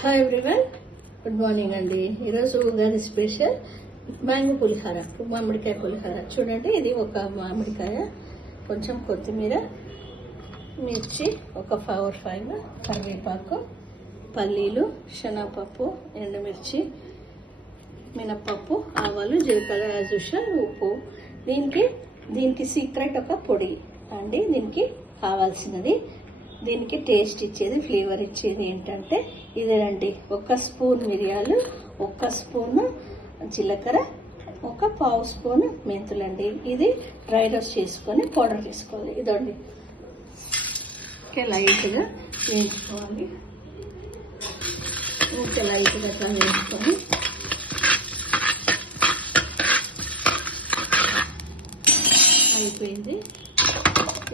Hi everyone good morning అండి. ఈరోజు Ugadi special mango పులిహార మామిడికాయ పులిహార. చూడండి ఇది ఒక మామిడికాయ. కొంచెం కొత్తిమీర మిర్చి ఒక ఫవర్ ఫైవ్ కరివేపాకు పల్లీలు శనగపప్పు ఎండుమిర్చి మినప్పప్పు ఆవాలు జీలకర్ర యాజ్ యూజువల్ ఉప్పు. దీనికి దీనికి సీక్రెట్ ఒక పొడి అండి. దీనికి కావాల్సినది దీనికి టేస్ట్ ఇచ్చేది ఫ్లేవర్ ఇచ్చేది ఏంటంటే ఇదేనండి. ఒక స్పూన్ మిరియాలు ఒక స్పూన్ జీలకర్ర ఒక పావు స్పూన్ మెంతులండి. ఇది డ్రై రోస్ట్ చేసుకొని పౌడర్ తీసుకోవాలి. ఇదండి. ఇంకా లైట్గా వేయించుకోవాలి. ఇంకా లైట్గా అట్లా వేసుకొని అయిపోయింది.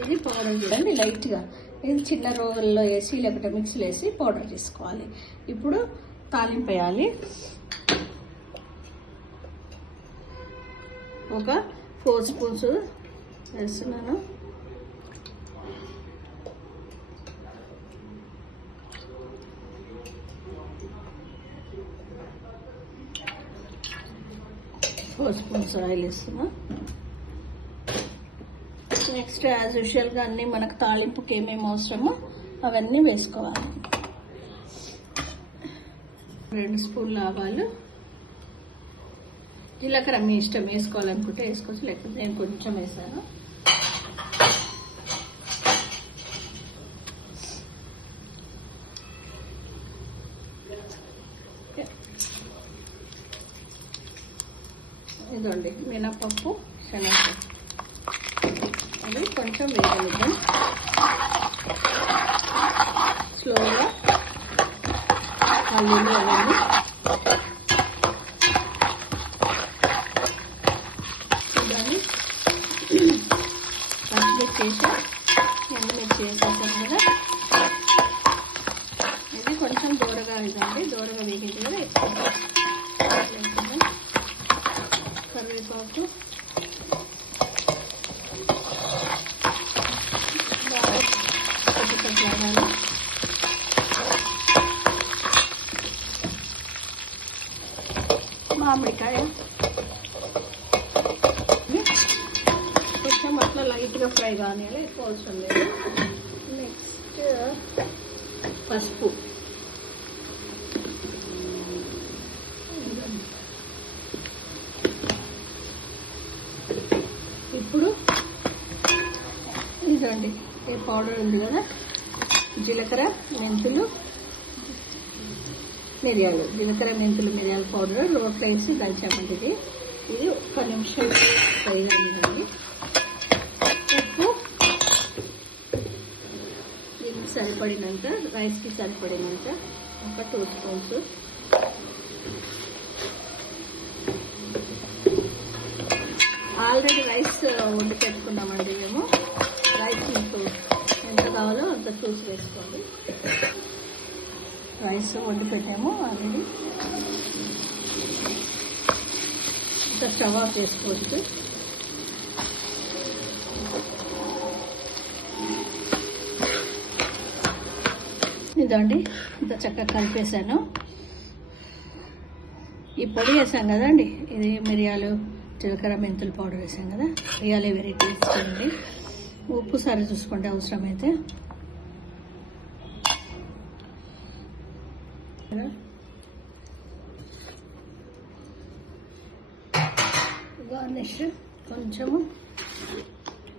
ఇది పౌడర్ చూడండి లైట్గా. ఇది చిన్న రోల్లో వేసి లేకపోతే మిక్సీలో వేసి పౌడర్ చేసుకోవాలి. ఇప్పుడు తాలింపు వేయాలి. ఒక ఫోర్ స్పూన్స్ వేస్తున్నాను. ఫోర్ స్పూన్స్ ఆయిల్ వేస్తున్నా. నెక్స్ట్ యాజ్ యూజువల్గా అన్నీ మనకు తాలింపుకి ఏమేమి అవసరమో అవన్నీ వేసుకోవాలి. రెండు స్పూన్లు ఆవాలు. జీలకర్ర మీ ఇష్టం వేసుకోవాలనుకుంటే వేసుకోవచ్చు లేకపోతే నేను కొంచెం వేసాను. ఇదండి మినపప్పు శనగపప్పు. అది కొంచెం వేగనిద్దాం. స్లోగా పల్లీలు అవన్నీ దాన్ని పచ్చిమిర్చి చేసి ఎండుమిర్చి వేసేసాం కదా. ఇది కొంచెం దూరగా ఇదండి దూరగా వేగింది కదా. మామిడికాయ. కొంచెం అట్లా లైట్గా ఫ్రై కానియాలి ఎక్కువ అవసరం లేదు. నెక్స్ట్ పసుపు. ఇప్పుడు ఇదండి ఏ పౌడర్ ఉంది కదా? జీలకర్ర మెంతులు మిరియాలు జీలకర్ర మెంతులు మిరియాల పౌడర్ రోట్లో వేసి దంచామండి ఇది. ఇది ఒక్క నిమిషం పైగా అయిందండి ఉప్పు దీనికి సరిపడినంత రైస్కి సరిపడినంత ఒక two spoons. Already rice rice వండి పెట్టాము ఆల్రెడీ. ఇంకా స్టవ్ ఆఫ్ చేసుకోవచ్చు. ఇదండి ఇంత చక్కగా కలిపేసాను ఈ పొడి వేసాం కదండి ఇది మిరియాలు జీలకర్ర మెంతులు పౌడర్ వేసాం కదా మిరియాలే వెరీ టేస్ట్ అండి ఉప్పు సరి చూసుకోండి అవసరమైతే. గార్నిష్ కొంచెము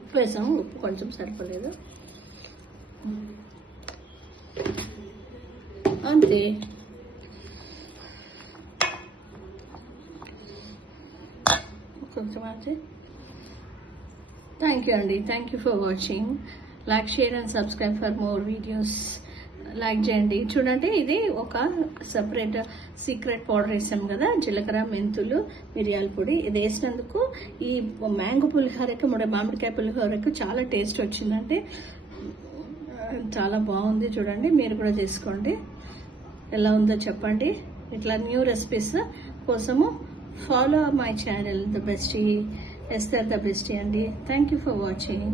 ఉప్పు వేసాము. ఉప్పు కొంచెం సరిపోలేదు. అంతే. కొంచెం అంతే. థ్యాంక్ యూ అండి thank you for watching like share and subscribe for more videos like చేయండి. చూడండి ఇది ఒక సపరేట్ సీక్రెట్ పౌడర్ వేసాం కదా జీలకర్ర మెంతులు మిరియాల పొడి ఇది వేసినందుకు ఈ మ్యాంగో పులిహోరకి మన మామిడికాయ పులిహోరకి చాలా టేస్ట్ వచ్చిందంటే చాలా బాగుంది చూడండి మీరు కూడా చేసుకోండి. ఎలా ఉందో చెప్పండి. ఇట్లా న్యూ రెసిపీస్ కోసము follow my channel the bestie Esther the bestie అండి. Thank you for watching